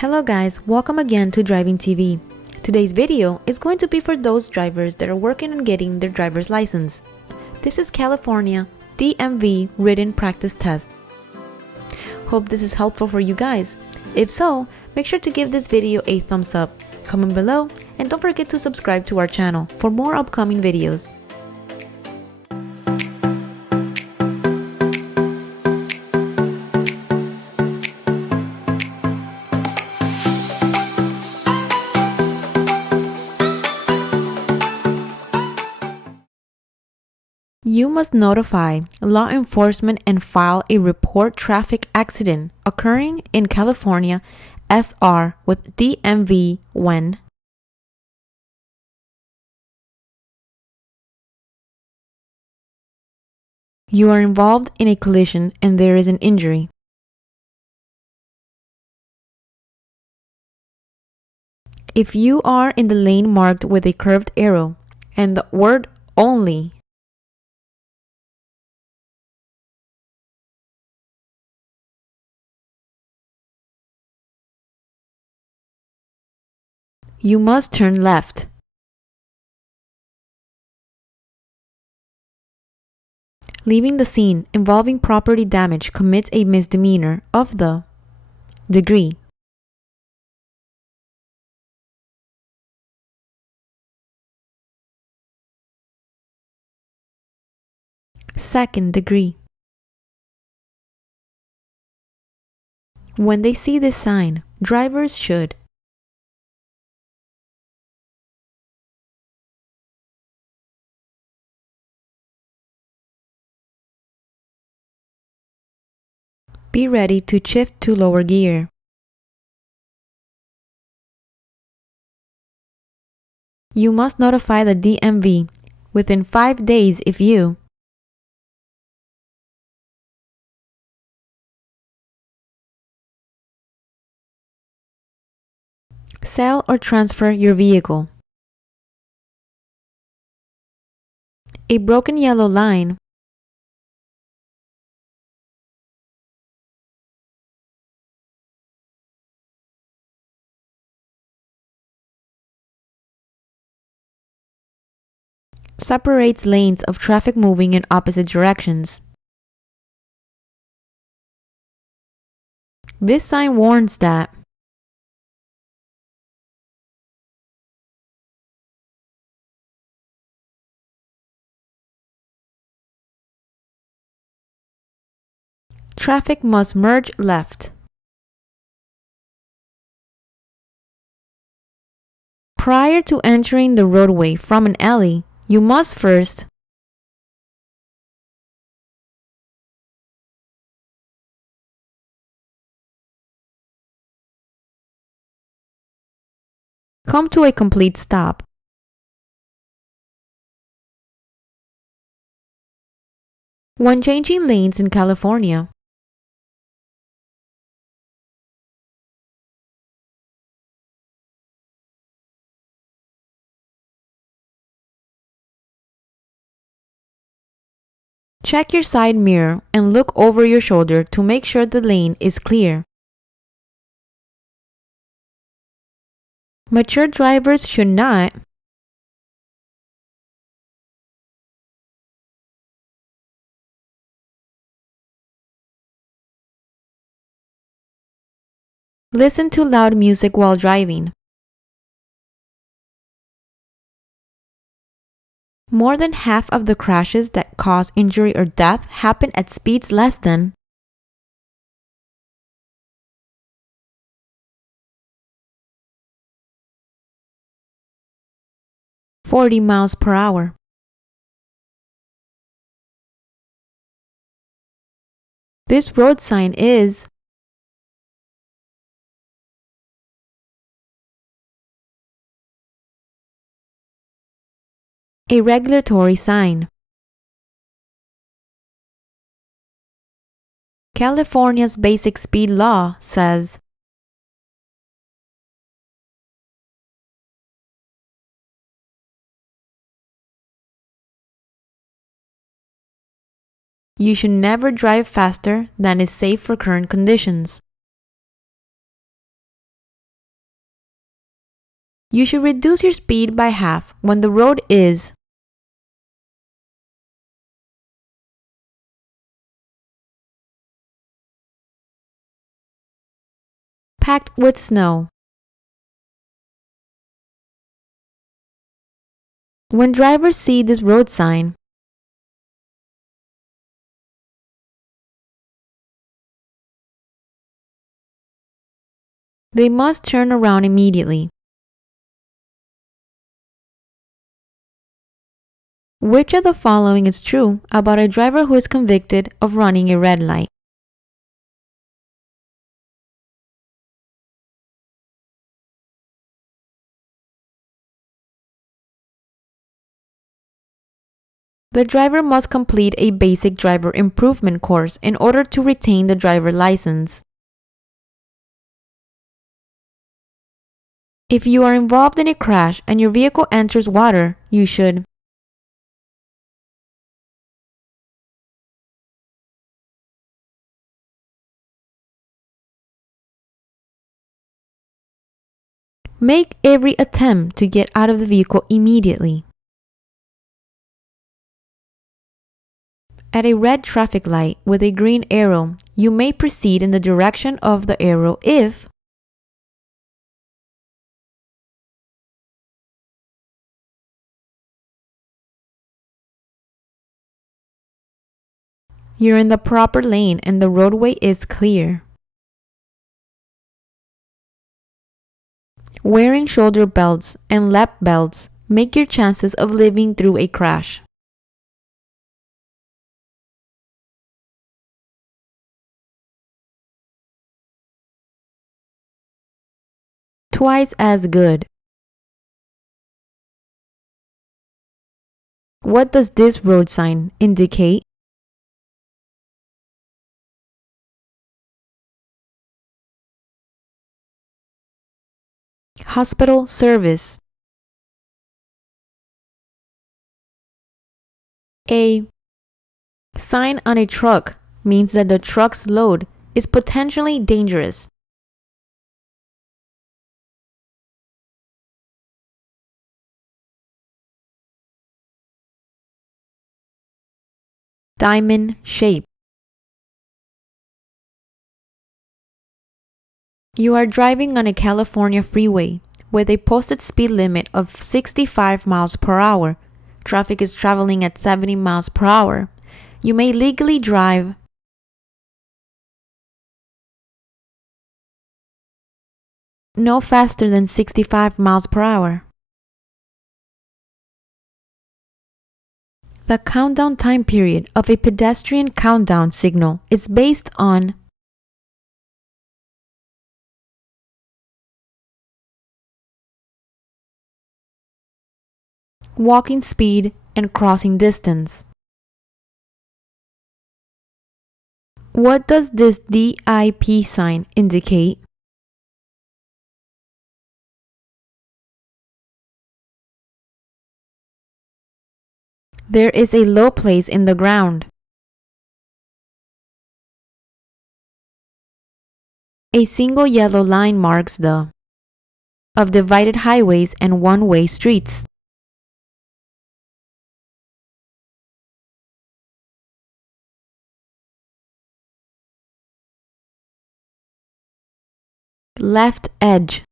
Hello guys, welcome again to Driving TV. Today's video is going to be for those drivers that are working on getting their driver's license. This is California DMV Written Practice Test. Hope this is helpful for you guys. If so, make sure to give this video a thumbs up, comment below, and don't forget to subscribe to our channel for more upcoming videos. You must notify law enforcement and file a report traffic accident occurring in California SR with DMV when you are involved in a collision and there is an injury. If you are in the lane marked with a curved arrow and the word only, you must turn left. Leaving the scene involving property damage commits a misdemeanor of the degree. Second degree. When they see this sign, drivers should be ready to shift to lower gear. You must notify the DMV within 5 days if you sell or transfer your vehicle. A broken yellow line separates lanes of traffic moving in opposite directions. This sign warns that traffic must merge left. Prior to entering the roadway from an alley, you must first come to a complete stop. When changing lanes in California, check your side mirror and look over your shoulder to make sure the lane is clear. Mature drivers should not listen to loud music while driving. More than half of the crashes that cause injury or death happen at speeds less than 40 miles per hour. This road sign is a regulatory sign. California's basic speed law says you should never drive faster than is safe for current conditions. You should reduce your speed by half when the road is packed with snow. When drivers see this road sign, they must turn around immediately. Which of the following is true about a driver who is convicted of running a red light? The driver must complete a basic driver improvement course in order to retain the driver license. If you are involved in a crash and your vehicle enters water, you should make every attempt to get out of the vehicle immediately. At a red traffic light with a green arrow, you may proceed in the direction of the arrow if you're in the proper lane and the roadway is clear. Wearing shoulder belts and lap belts make your chances of living through a crash. Twice as good. What does this road sign indicate? Hospital service. A sign on a truck means that the truck's load is potentially dangerous. Diamond shape. You are driving on a California freeway with a posted speed limit of 65 miles per hour. Traffic is traveling at 70 miles per hour. You may legally drive no faster than 65 miles per hour. The countdown time period of a pedestrian countdown signal is based on walking speed and crossing distance. What does this DIP sign indicate? There is a low place in the ground. A single yellow line marks the of divided highways and one-way streets. Left edge.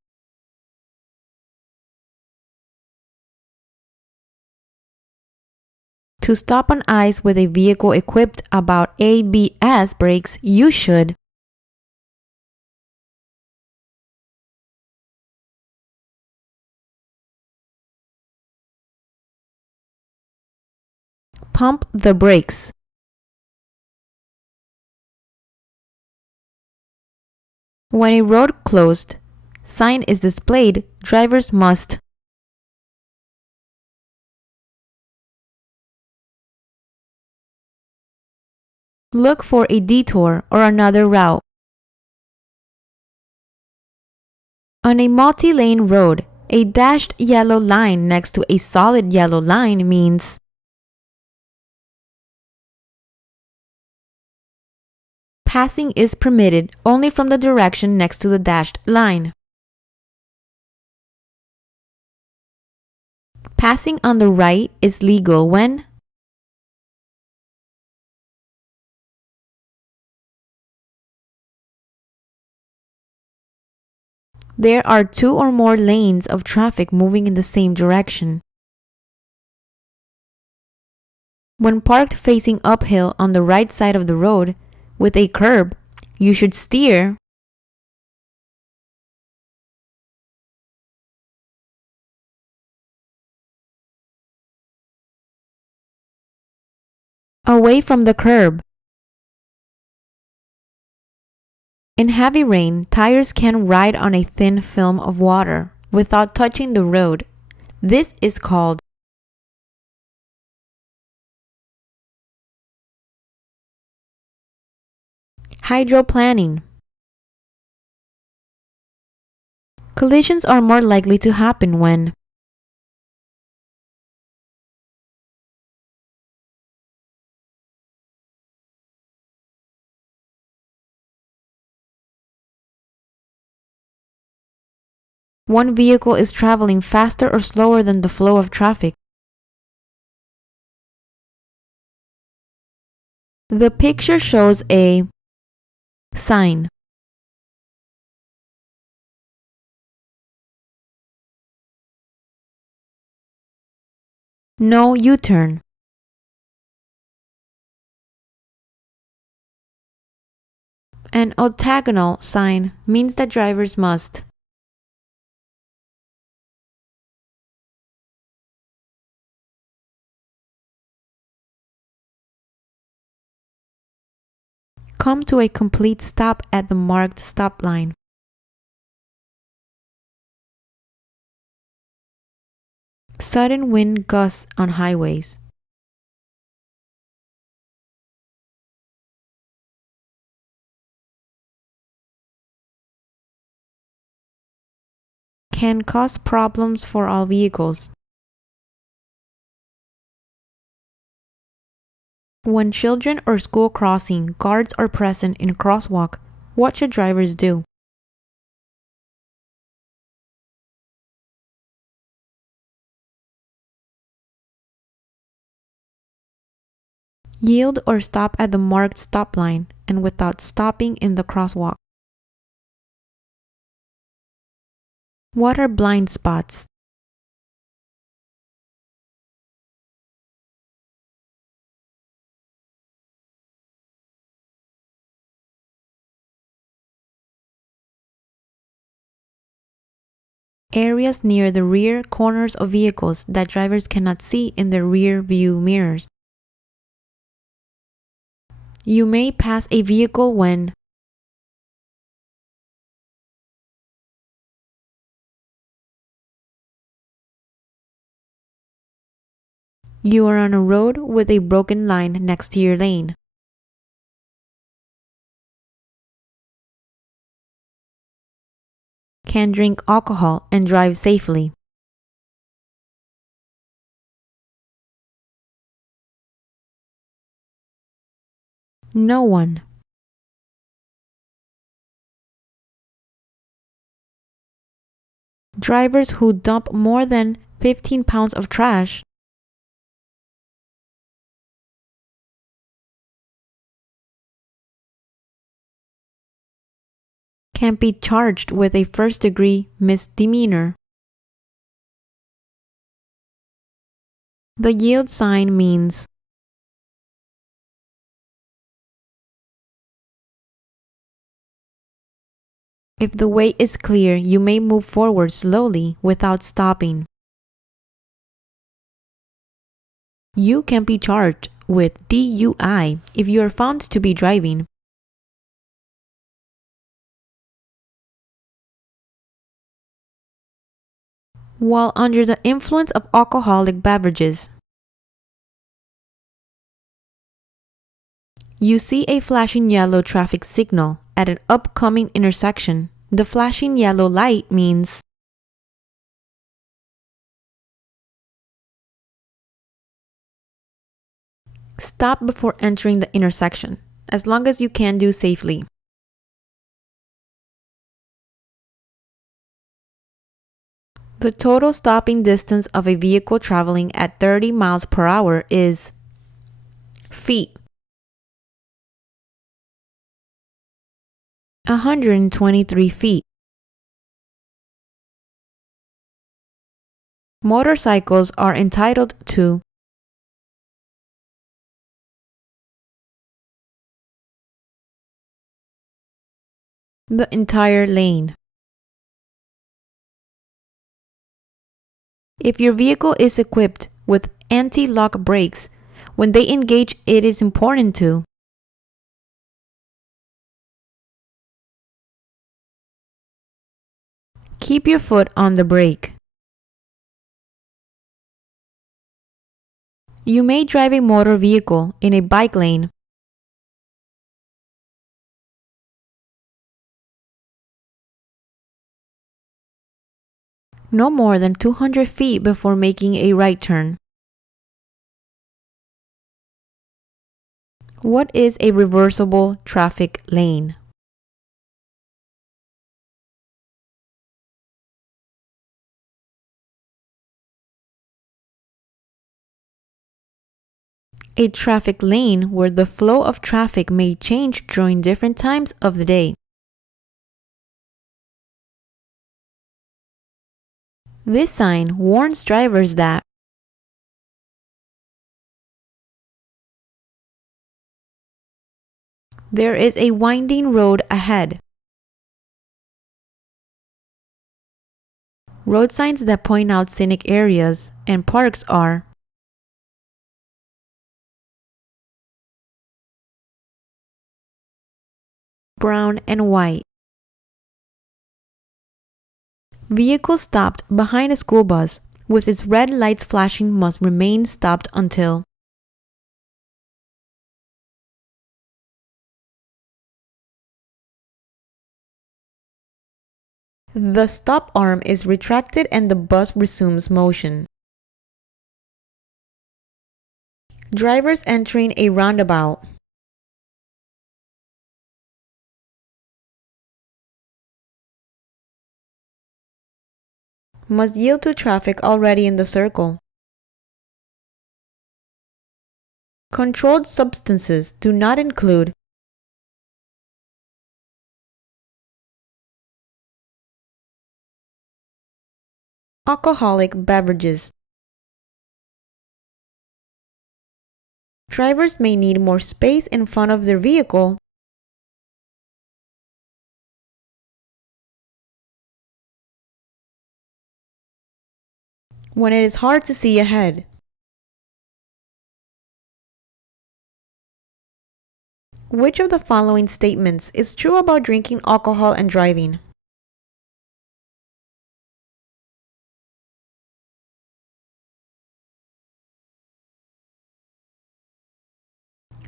To stop on ice with a vehicle equipped about ABS brakes, you should pump the brakes. When a road closed sign is displayed, drivers must look for a detour or another route. On a multi-lane road, a dashed yellow line next to a solid yellow line means passing is permitted only from the direction next to the dashed line. Passing on the right is legal when there are two or more lanes of traffic moving in the same direction. When parked facing uphill on the right side of the road with a curb, you should steer away from the curb. In heavy rain, tires can ride on a thin film of water without touching the road. This is called hydroplaning. Collisions are more likely to happen when one vehicle is traveling faster or slower than the flow of traffic. The picture shows a sign. No U-turn. An octagonal sign means that drivers must come to a complete stop at the marked stop line. Sudden wind gusts on highways. Can cause problems for all vehicles. When children or school crossing guards are present in crosswalk, what should drivers do? Yield or stop at the marked stop line and without stopping in the crosswalk. What are blind spots? Areas near the rear corners of vehicles that drivers cannot see in their rear view mirrors. You may pass a vehicle when you are on a road with a broken line next to your lane. Can drink alcohol and drive safely. No one. Drivers who dump more than 15 pounds of trash can be charged with a first-degree misdemeanor. The yield sign means if the way is clear, you may move forward slowly without stopping. You can be charged with DUI if you are found to be driving while under the influence of alcoholic beverages. You see a flashing yellow traffic signal at an upcoming intersection. The flashing yellow light means stop before entering the intersection, as long as you can do safely. The total stopping distance of a vehicle traveling at 30 miles per hour is feet. 123 feet. Motorcycles are entitled to the entire lane. If your vehicle is equipped with anti-lock brakes, when they engage, it is important to keep your foot on the brake. You may drive a motor vehicle in a bike lane no more than 200 feet before making a right turn. What is a reversible traffic lane? A traffic lane where the flow of traffic may change during different times of the day. This sign warns drivers that there is a winding road ahead. Road signs that point out scenic areas and parks are brown and white. Vehicles stopped behind a school bus with its red lights flashing must remain stopped until the stop arm is retracted and the bus resumes motion. Drivers entering a roundabout. Must yield to traffic already in the circle. Controlled substances do not include alcoholic beverages. Drivers may need more space in front of their vehicle when it is hard to see ahead. Which of the following statements is true about drinking alcohol and driving?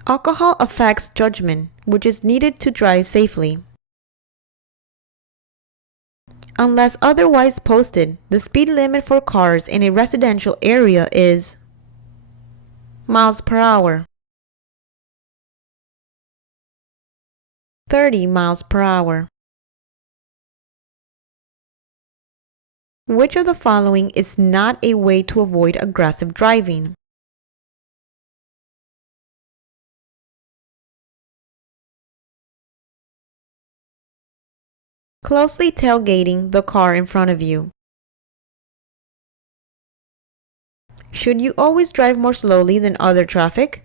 Alcohol affects judgment, which is needed to drive safely. Unless otherwise posted, the speed limit for cars in a residential area is miles per hour. 30 miles per hour. Which of the following is not a way to avoid aggressive driving? Closely tailgating the car in front of you. Should you always drive more slowly than other traffic?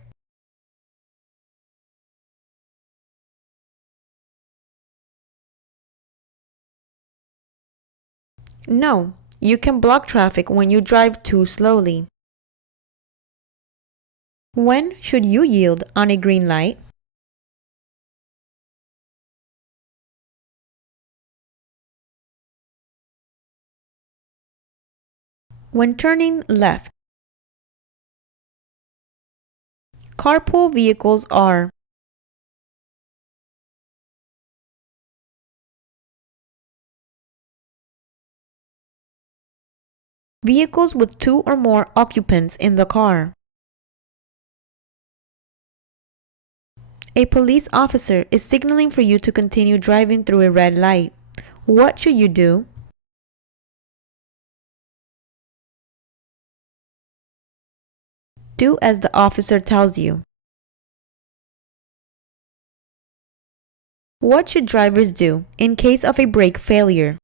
No, you can block traffic when you drive too slowly. When should you yield on a green light? When turning left. Carpool vehicles are vehicles with 2 or more occupants in the car. A police officer is signaling for you to continue driving through a red light. What should you do? Do as the officer tells you. What should drivers do in case of a brake failure?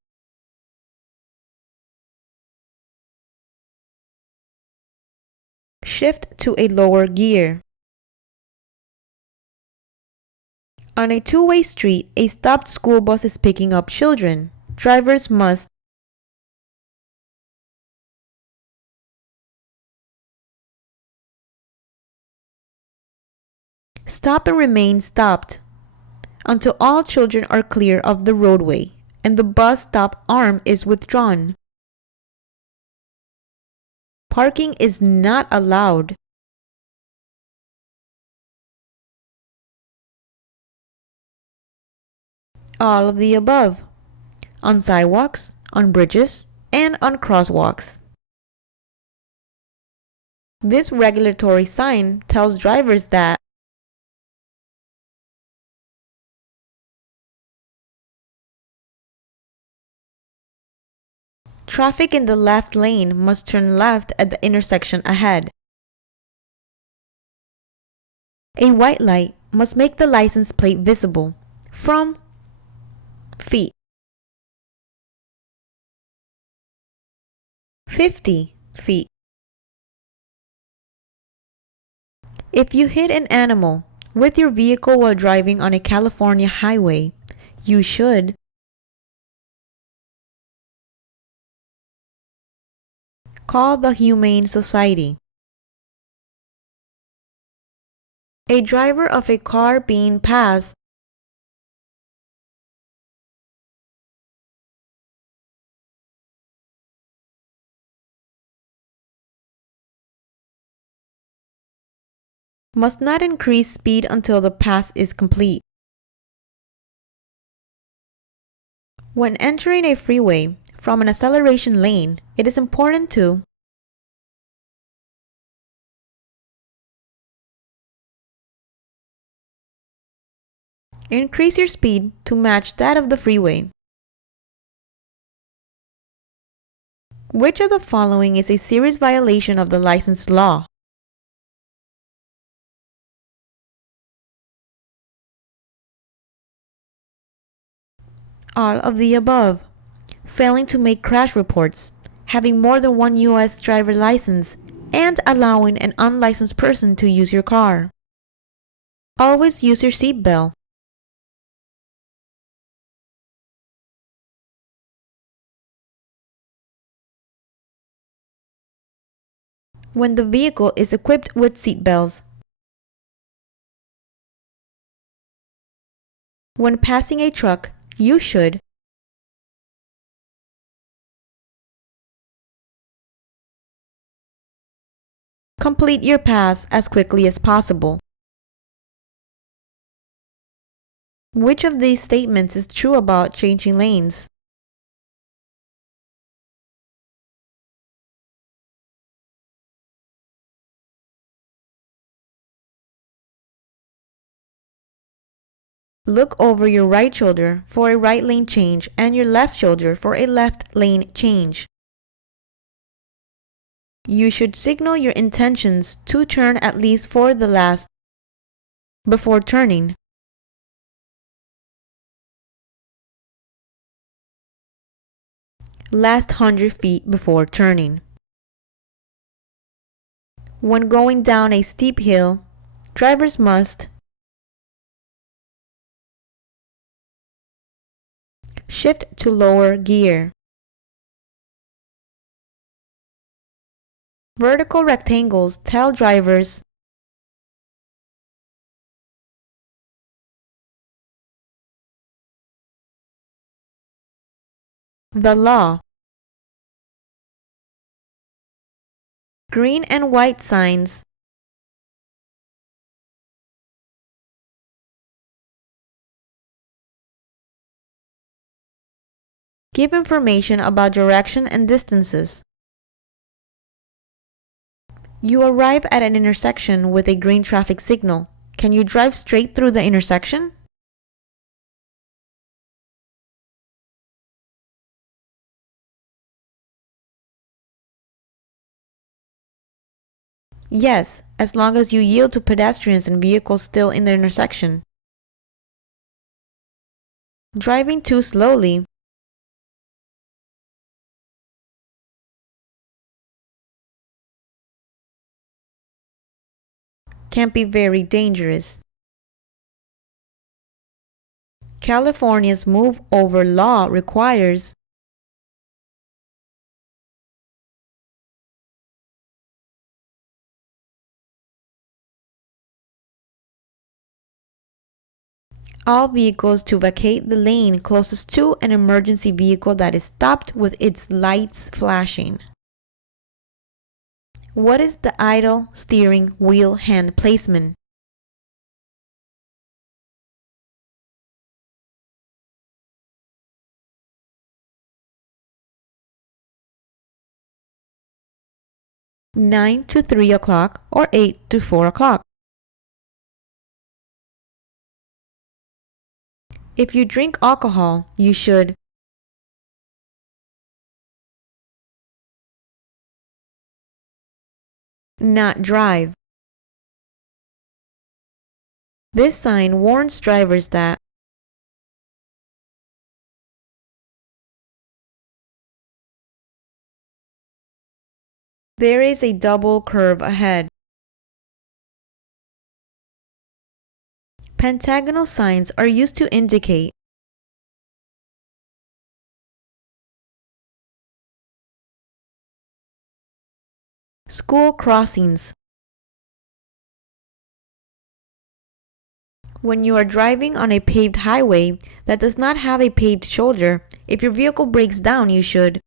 Shift to a lower gear. On a two-way street, a stopped school bus is picking up children. Drivers must stop and remain stopped until all children are clear of the roadway and the bus stop arm is withdrawn. Parking is not allowed. All of the above. On sidewalks, on bridges, and on crosswalks. This regulatory sign tells drivers that traffic in the left lane must turn left at the intersection ahead. A white light must make the license plate visible from feet. 50 feet. If you hit an animal with your vehicle while driving on a California highway, you should call the Humane Society. A driver of a car being passed must not increase speed until the pass is complete. When entering a freeway from an acceleration lane, it is important to increase your speed to match that of the freeway. Which of the following is a serious violation of the license law? All of the above. Failing to make crash reports, having more than one U.S. driver license, and allowing an unlicensed person to use your car. Always use your seatbelt. When the vehicle is equipped with seatbelts. When passing a truck, you should complete your pass as quickly as possible. Which of these statements is true about changing lanes? Look over your right shoulder for a right lane change and your left shoulder for a left lane change. You should signal your intentions to turn at least for the last before turning. Last 100 feet before turning. When going down a steep hill, drivers must shift to lower gear. Vertical rectangles tell drivers the law. Green and white signs give information about direction and distances. You arrive at an intersection with a green traffic signal. Can you drive straight through the intersection? Yes, as long as you yield to pedestrians and vehicles still in the intersection. Driving too slowly. Can be very dangerous. California's move over law requires all vehicles to vacate the lane closest to an emergency vehicle that is stopped with its lights flashing. What is the idle steering wheel hand placement? Nine to 3 o'clock or 8 to 4 o'clock. If you drink alcohol, you should not drive. This sign warns drivers that there is a double curve ahead. Pentagonal signs are used to indicate school crossings. When you are driving on a paved highway that does not have a paved shoulder, if your vehicle breaks down, you should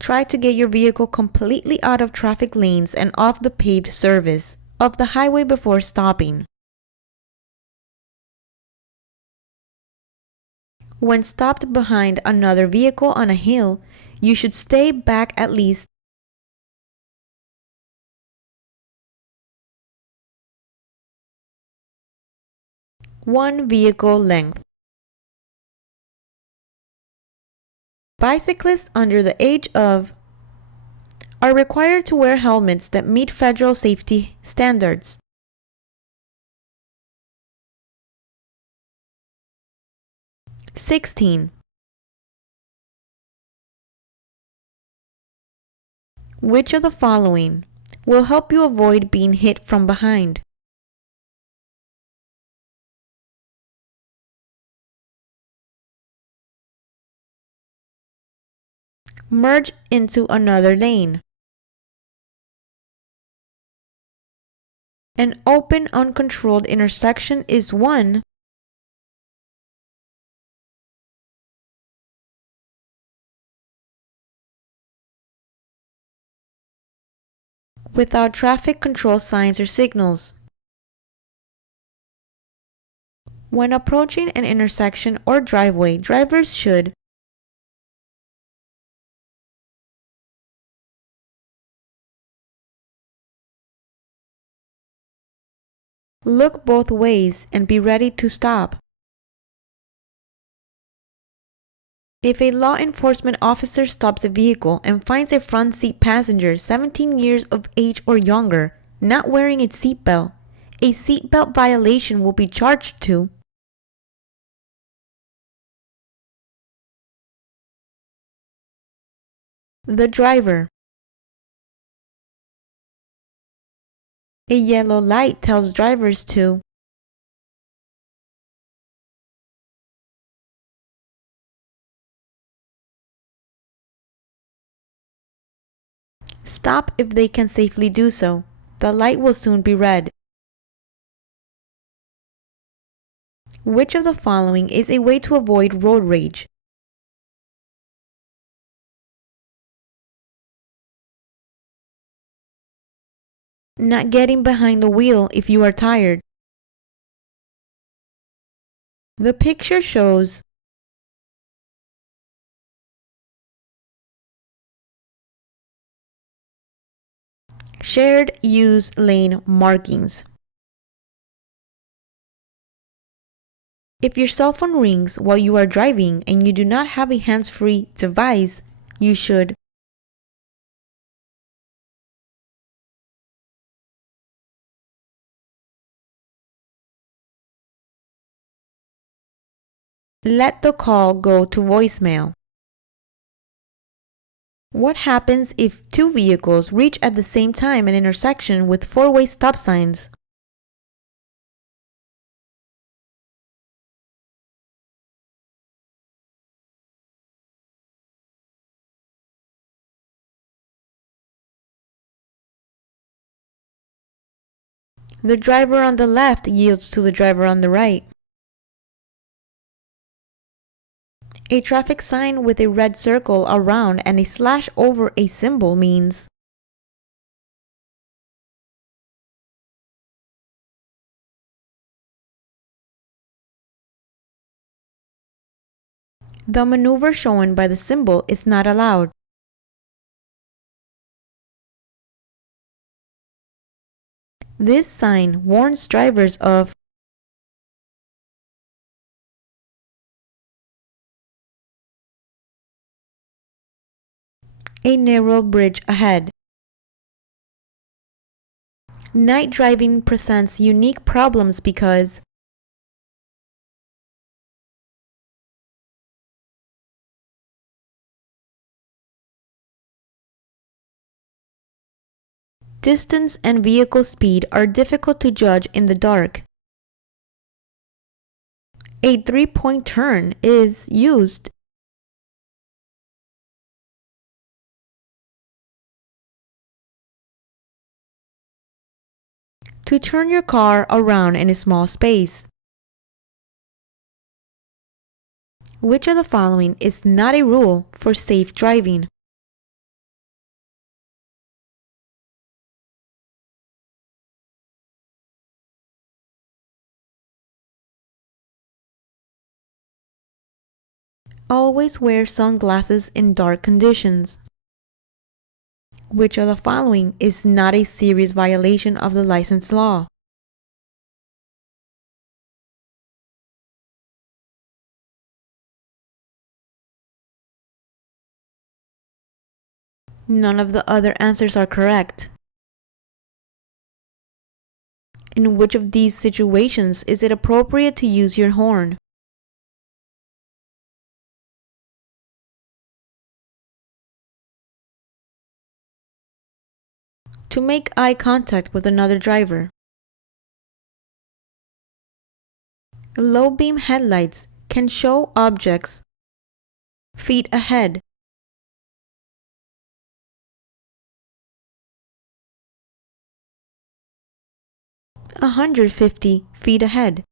try to get your vehicle completely out of traffic lanes and off the paved surface of the highway before stopping. When stopped behind another vehicle on a hill, you should stay back at least one vehicle length. Bicyclists under the age of are required to wear helmets that meet federal safety standards. (16) Which of the following will help you avoid being hit from behind? Merge into another lane. An open, uncontrolled intersection is one without traffic control signs or signals. When approaching an intersection or driveway, drivers should look both ways and be ready to stop. If a law enforcement officer stops a vehicle and finds a front seat passenger 17 years of age or younger not wearing a seatbelt violation will be charged to the driver. A yellow light tells drivers to stop if they can safely do so. The light will soon be red. Which of the following is a way to avoid road rage? Not getting behind the wheel if you are tired. The picture shows shared use lane markings. If your cell phone rings while you are driving and you do not have a hands-free device, you should let the call go to voicemail. What happens if two vehicles reach at the same time an intersection with four-way stop signs? The driver on the left yields to the driver on the right. A traffic sign with a red circle around and a slash over a symbol means the maneuver shown by the symbol is not allowed. This sign warns drivers of a narrow bridge ahead. Night driving presents unique problems because distance and vehicle speed are difficult to judge in the dark. A three-point turn is used to turn your car around in a small space. Which of the following is not a rule for safe driving? Always wear sunglasses in dark conditions. Which of the following is not a serious violation of the license law? None of the other answers are correct. In which of these situations is it appropriate to use your horn? To make eye contact with another driver. Low beam headlights can show objects feet ahead. – 150 feet ahead.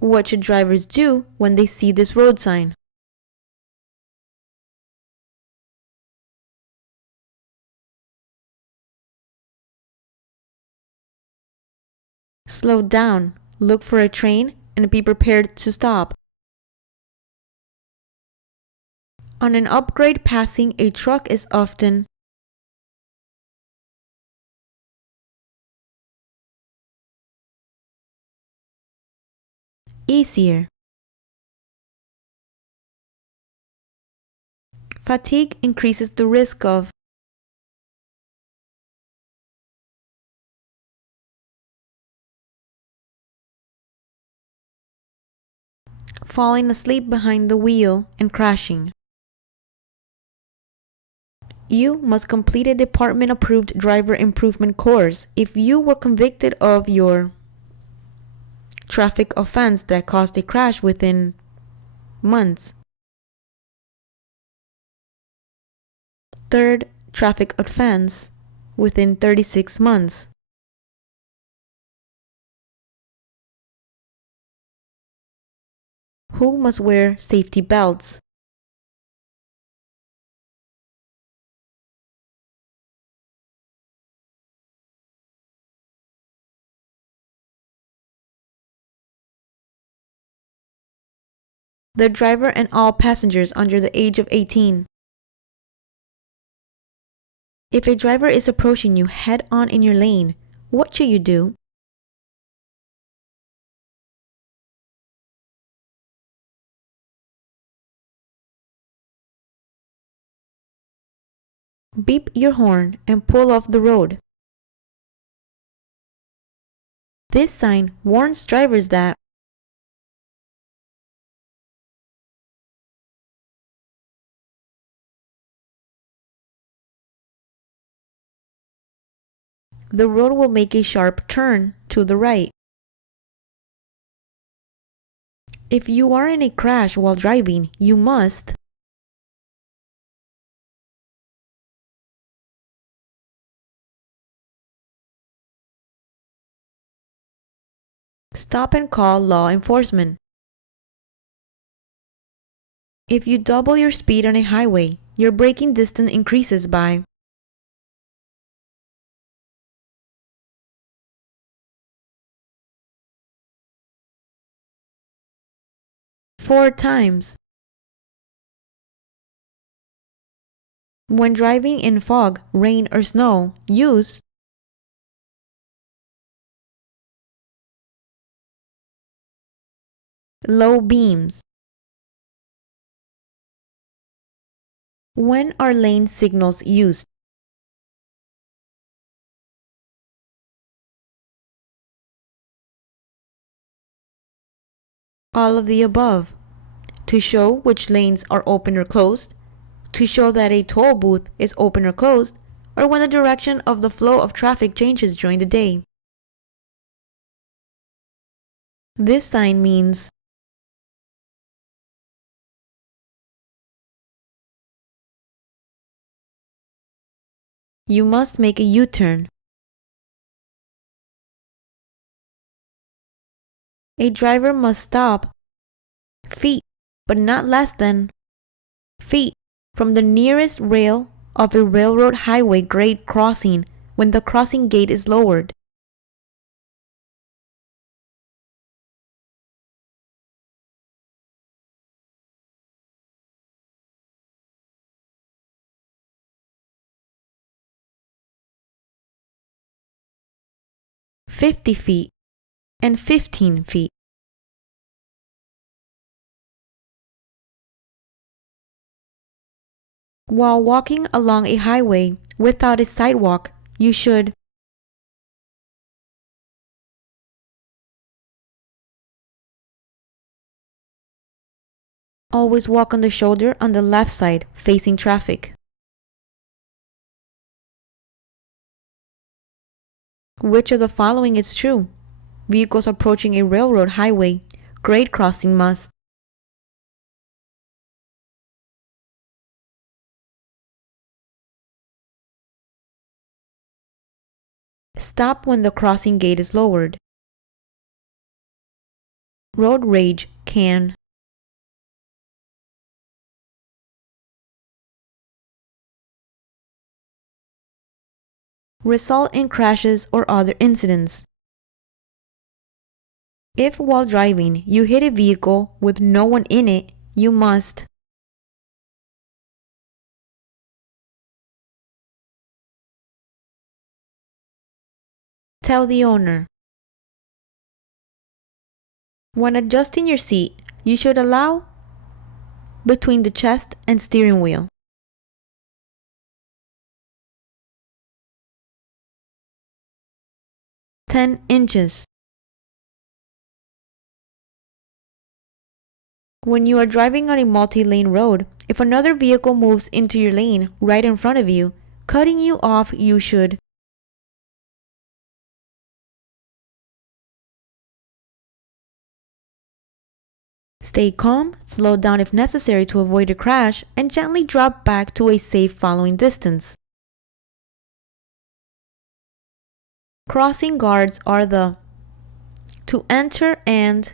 What should drivers do when they see this road sign? Slow down, look for a train, and be prepared to stop. On an upgrade passing a truck is often easier. Fatigue increases the risk of falling asleep behind the wheel and crashing. You must complete a department-approved driver improvement course if you were convicted of your traffic offense that caused a crash within months. Third traffic offense within 36 months. Who must wear safety belts? The driver and all passengers under the age of 18. If a driver is approaching you head-on in your lane, what should you do? Beep your horn and pull off the road. This sign warns drivers that the road will make a sharp turn to the right. If you are in a crash while driving, you must stop and call law enforcement. If you double your speed on a highway, your braking distance increases by 4 times. When driving in fog, rain, or snow, use low beams. When are lane signals used? All of the above. To show which lanes are open or closed, to show that a toll booth is open or closed, or when the direction of the flow of traffic changes during the day. This sign means you must make a U-turn. A driver must stop feet, but not less than feet from the nearest rail of a railroad highway grade crossing when the crossing gate is lowered. "50 feet and 15 feet. While walking along a highway without a sidewalk, you should always walk on the shoulder on the left side, facing traffic. Which of the following is true? Vehicles approaching a railroad highway, grade crossing must stop when the crossing gate is lowered. Road rage can result in crashes or other incidents. If while driving you hit a vehicle with no one in it, you must tell the owner. When adjusting your seat, you should allow between the chest and steering wheel 10 inches. When you are driving on a multi-lane road, if another vehicle moves into your lane right in front of you, cutting you off, you should stay calm, slow down if necessary to avoid a crash, and gently drop back to a safe following distance. Crossing guards are the to enter and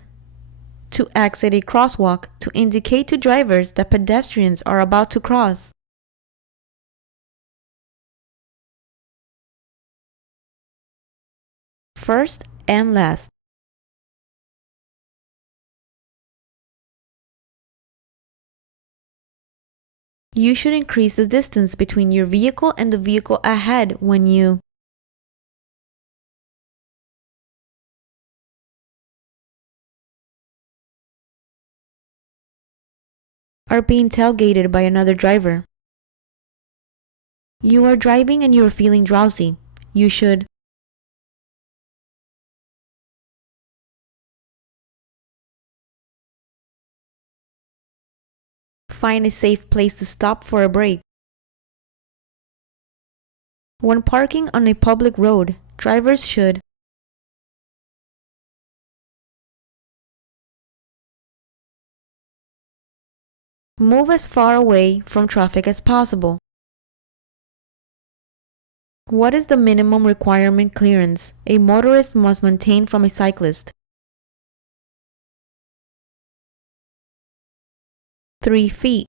to exit a crosswalk to indicate to drivers that pedestrians are about to cross. First and last. You should increase the distance between your vehicle and the vehicle ahead when you are being tailgated by another driver. You are driving and you are feeling drowsy. You should find a safe place to stop for a break. When parking on a public road, drivers should move as far away from traffic as possible. What is the minimum requirement clearance a motorist must maintain from a cyclist? 3 feet.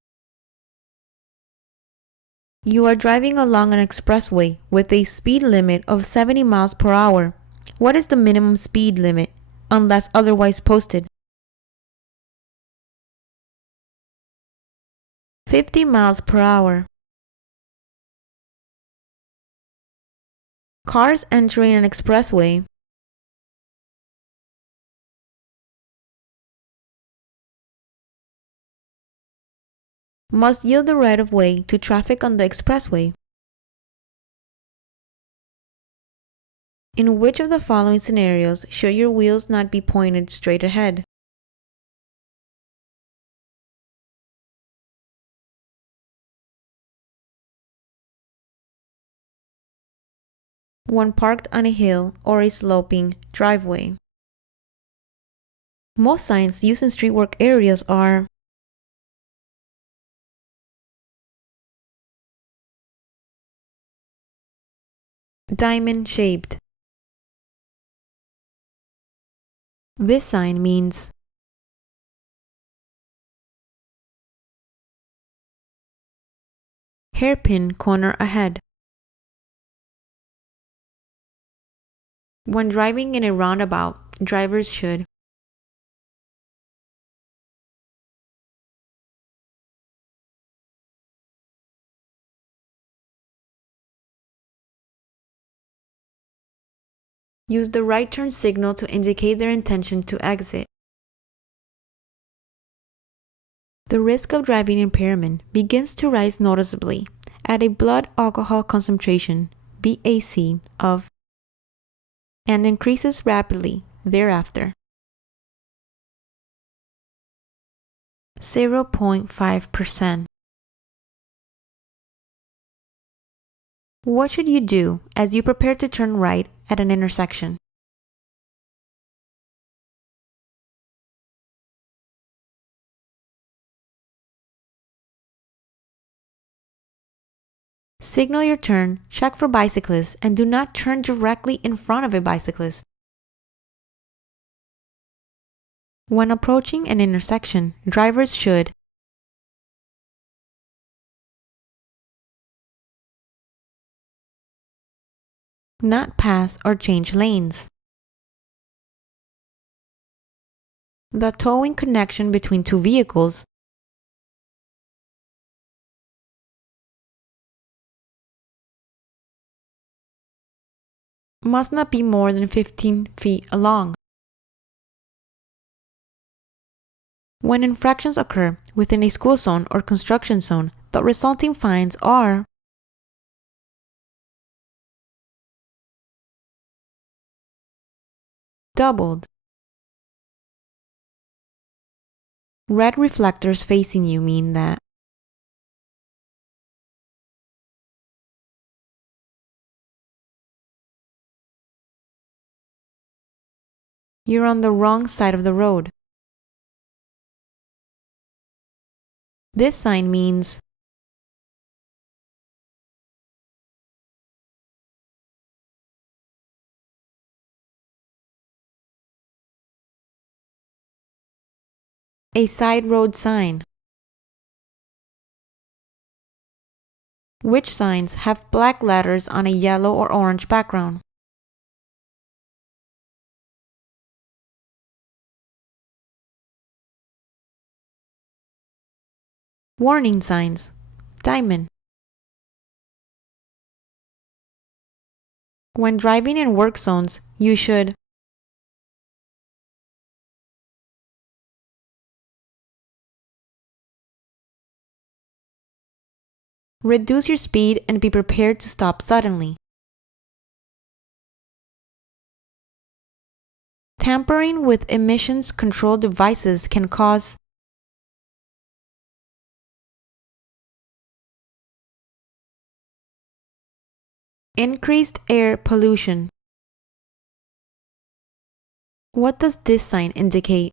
You are driving along an expressway with a speed limit of 70 miles per hour. What is the minimum speed limit, unless otherwise posted? 50 miles per hour. Cars entering an expressway must yield the right of way to traffic on the expressway. In which of the following scenarios should your wheels not be pointed straight ahead? When parked on a hill or a sloping driveway. Most signs used in street work areas are diamond-shaped. This sign means hairpin corner ahead. When driving in a roundabout, drivers should use the right turn signal to indicate their intention to exit. The risk of driving impairment begins to rise noticeably at a blood alcohol concentration (BAC) of and increases rapidly thereafter. 0.5%. What should you do as you prepare to turn right at an intersection? Signal your turn, check for bicyclists, and do not turn directly in front of a bicyclist. When approaching an intersection, drivers should not pass or change lanes. The towing connection between two vehicles must not be more than 15 feet along. When infractions occur within a school zone or construction zone, the resulting fines are doubled. Red reflectors facing you mean that you're on the wrong side of the road. This sign means a side road sign. Which signs have black letters on a yellow or orange background? Warning signs. Diamond. When driving in work zones, you should Reduce your speed and be prepared to stop suddenly. Tampering with emissions control devices can cause increased air pollution. What does this sign indicate?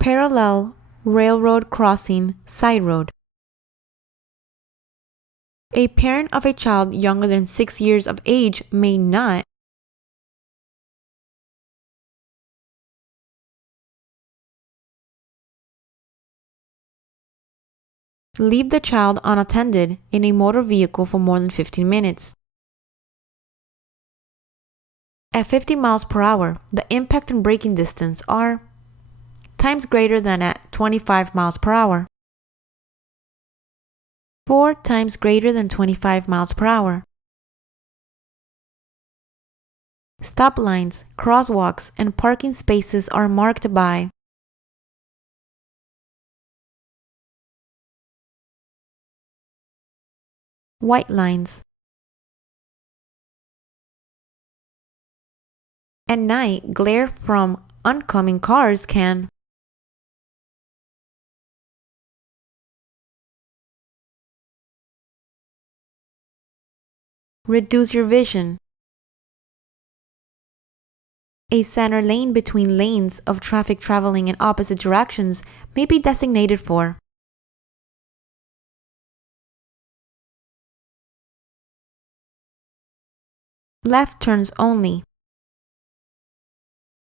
Parallel railroad crossing side road. A parent of a child younger than 6 years of age may not leave the child unattended in a motor vehicle for more than 15 minutes. At 50 miles per hour, the impact and braking distance are times greater than at 25 miles per hour. 4 times greater than 25 miles per hour. Stop lines, crosswalks, and parking spaces are marked by white lines. At night, glare from oncoming cars can reduce your vision. A center lane between lanes of traffic traveling in opposite directions may be designated for left turns only.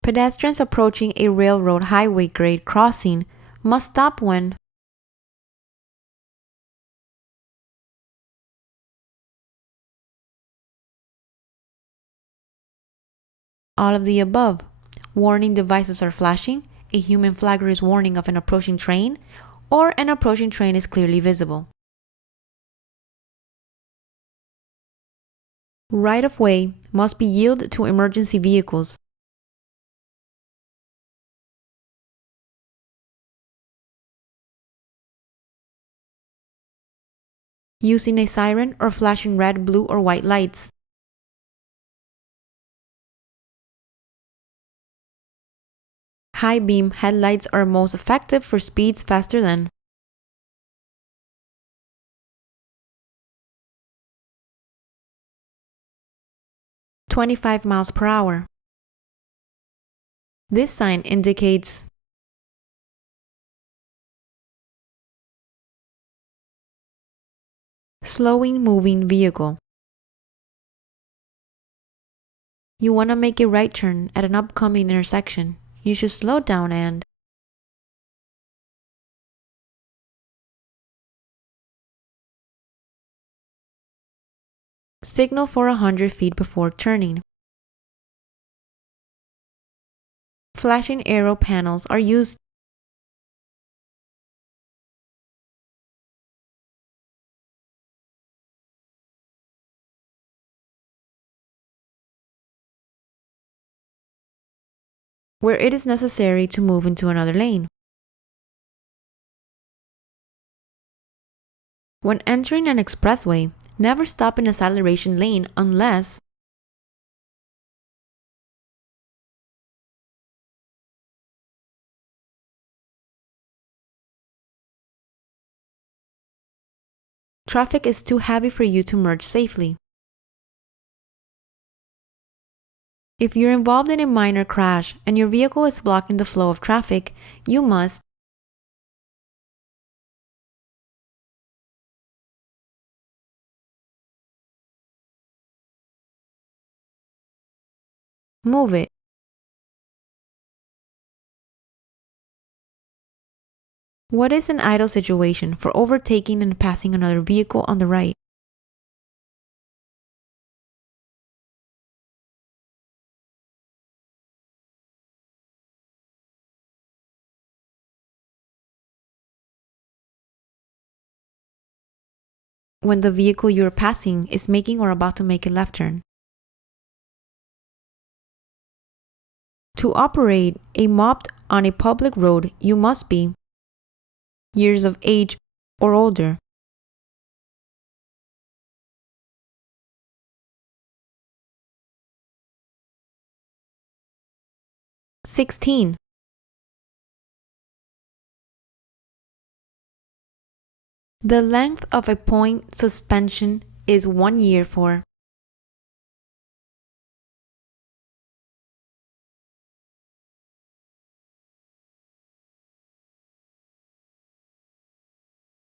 Pedestrians approaching a railroad highway grade crossing must stop when all of the above. Warning devices are flashing, a human flagger is warning of an approaching train, or an approaching train is clearly visible. Right of way must be yielded to emergency vehicles. Using a siren or flashing red, blue, or white lights. High beam headlights are most effective for speeds faster than 25 miles per hour. This sign indicates slowing moving vehicle. You want to make a right turn at an upcoming intersection. You should slow down and signal for 100 feet before turning. Flashing arrow panels are used where it is necessary to move into another lane. When entering an expressway, never stop in acceleration lane unless traffic is too heavy for you to merge safely. If you're involved in a minor crash and your vehicle is blocking the flow of traffic, you must move it. What is an idle situation for overtaking and passing another vehicle on the right? When the vehicle you're passing is making or about to make a left turn. To operate a moped on a public road, you must be years of age or older. 16. The length of a point suspension is 1 year for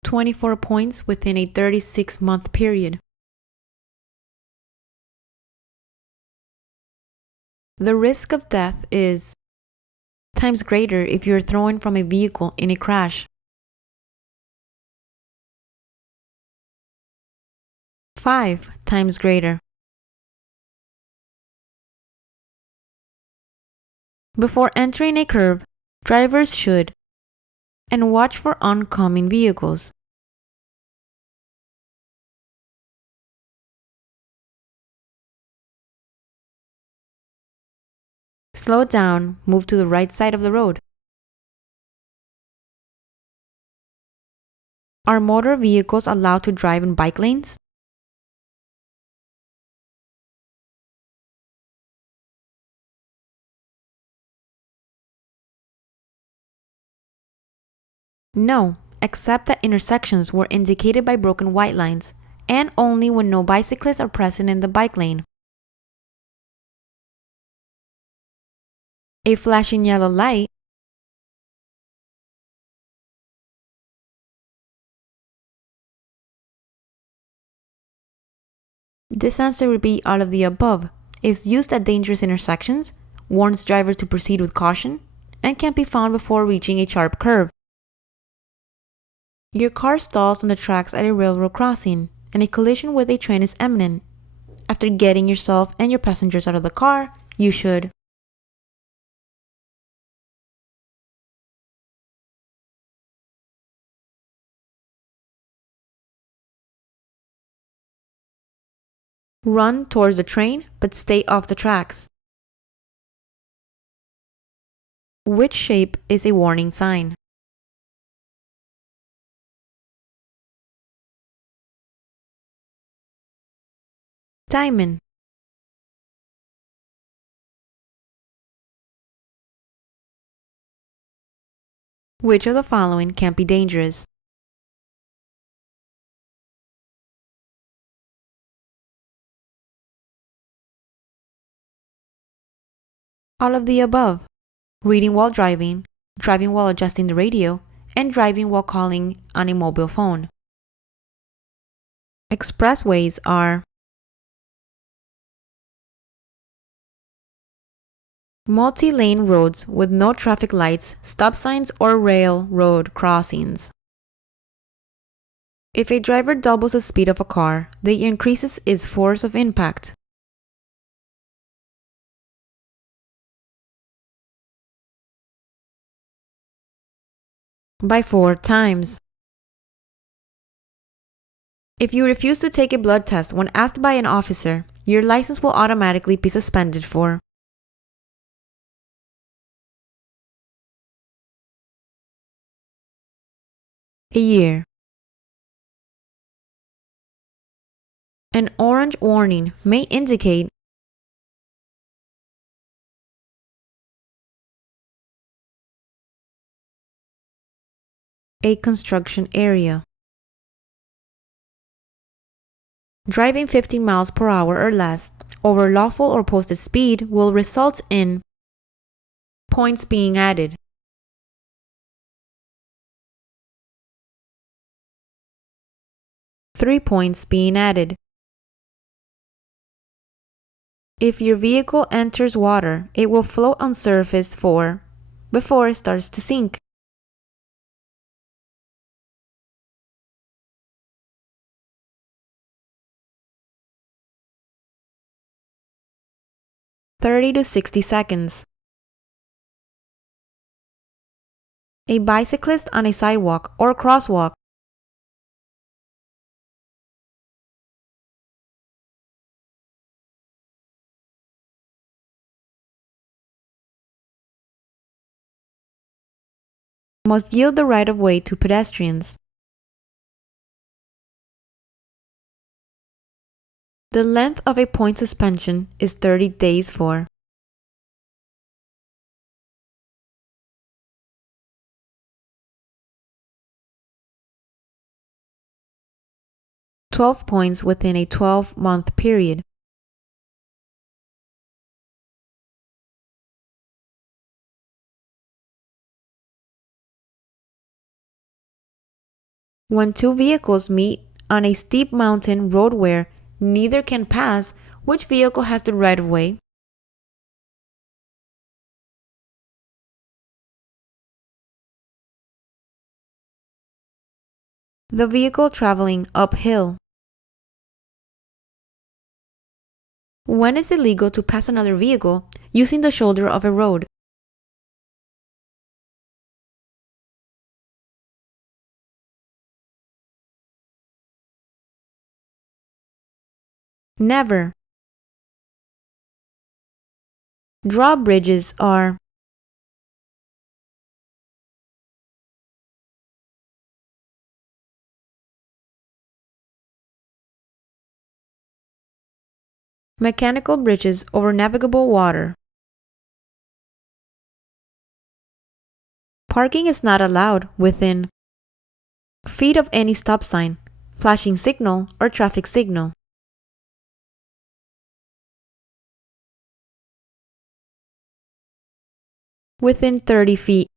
24 points within a 36-month period. The risk of death is times greater if you are thrown from a vehicle in a crash. 5 times greater. Before entering a curve, drivers should and watch for oncoming vehicles. Slow down, move to the right side of the road. Are motor vehicles allowed to drive in bike lanes? No, except at intersections where indicated by broken white lines, and only when no bicyclists are present in the bike lane. A flashing yellow light This answer would be all of the above. Is used at dangerous intersections, warns drivers to proceed with caution, and can be found before reaching a sharp curve. Your car stalls on the tracks at a railroad crossing, and a collision with a train is imminent. After getting yourself and your passengers out of the car, you should run towards the train, but stay off the tracks. Which shape is a warning sign? Diamond. Which of the following can't be dangerous? All of the above. Reading while driving, driving while adjusting the radio, and driving while calling on a mobile phone. Expressways are multi-lane roads with no traffic lights, stop signs, or railroad crossings. If a driver doubles the speed of a car, they increases its force of impact. By 4 times. If you refuse to take a blood test when asked by an officer, your license will automatically be suspended for a year. An orange warning may indicate a construction area. Driving 50 miles per hour or less over lawful or posted speed will result in points being added. Three points being added. If your vehicle enters water, it will float on surface before it starts to sink. (30 to 60 seconds). A bicyclist on a sidewalk or crosswalk must yield the right of way to pedestrians. The length of a point suspension is 30 days for 12 points within a 12-month period. When two vehicles meet on a steep mountain road where neither can pass, which vehicle has the right of way? The vehicle traveling uphill. When is it legal to pass another vehicle using the shoulder of a road? Never. Drawbridges are mechanical bridges over navigable water. Parking is not allowed within feet of any stop sign, flashing signal, or traffic signal. Within 30 feet.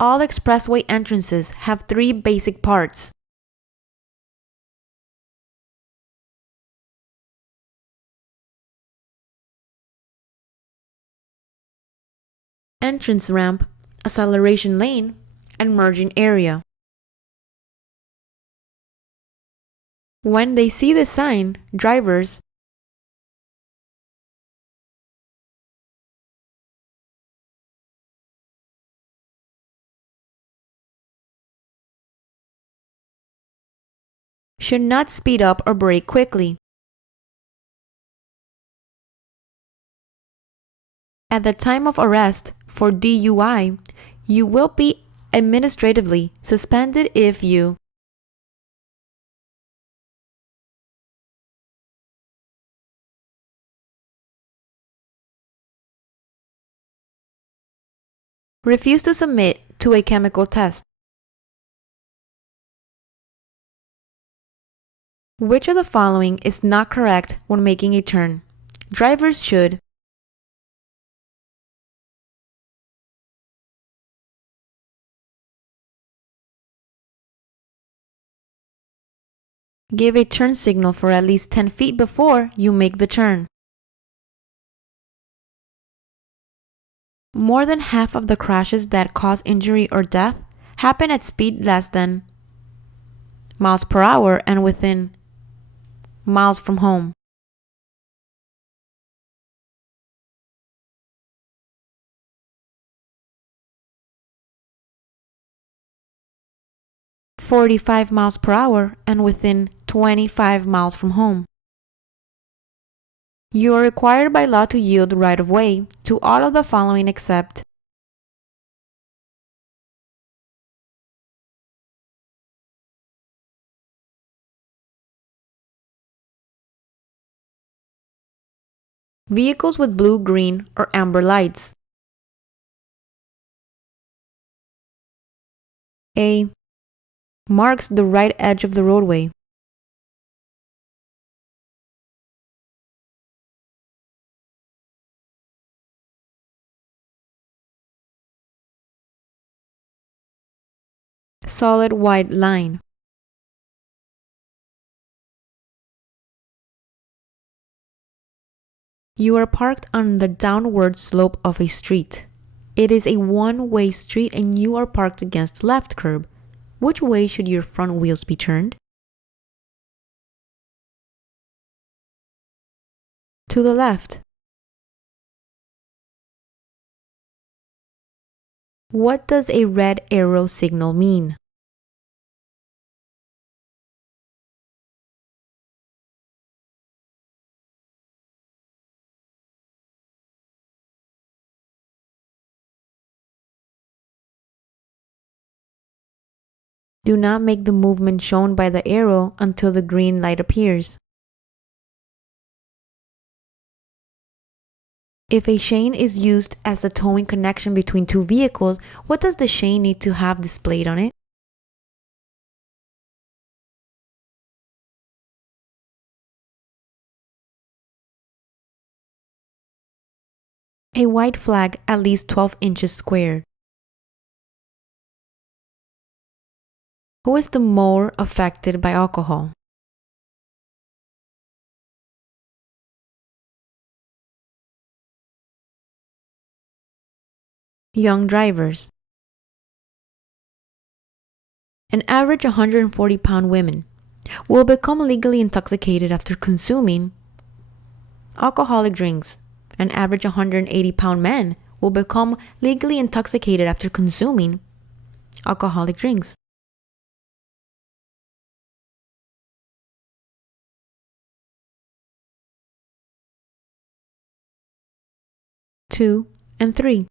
All expressway entrances have three basic parts. Entrance ramp, acceleration lane, and merging area. When they see the sign, drivers should not speed up or brake quickly. At the time of arrest for DUI, you will be administratively suspended if you refuse to submit to a chemical test. Which of the following is not correct when making a turn? Drivers should give a turn signal for at least 10 feet before you make the turn. More than half of the crashes that cause injury or death happen at speed less than miles per hour and within miles from home. "45 miles per hour and within 25 miles from home. You are required by law to yield right of way to all of the following except vehicles with blue, green, or amber lights. A. Marks the right edge of the roadway. Solid white line. You are parked on the downward slope of a street. It is a one-way street and you are parked against the left curb. Which way should your front wheels be turned? To the left. What does a red arrow signal mean? Do not make the movement shown by the arrow until the green light appears. If a chain is used as a towing connection between two vehicles, what does the chain need to have displayed on it? A white flag at least 12 inches squared. Who is the more affected by alcohol? Young drivers. An average 140-pound women will become legally intoxicated after consuming alcoholic drinks. An average 180-pound man will become legally intoxicated after consuming alcoholic drinks. 2 and 3.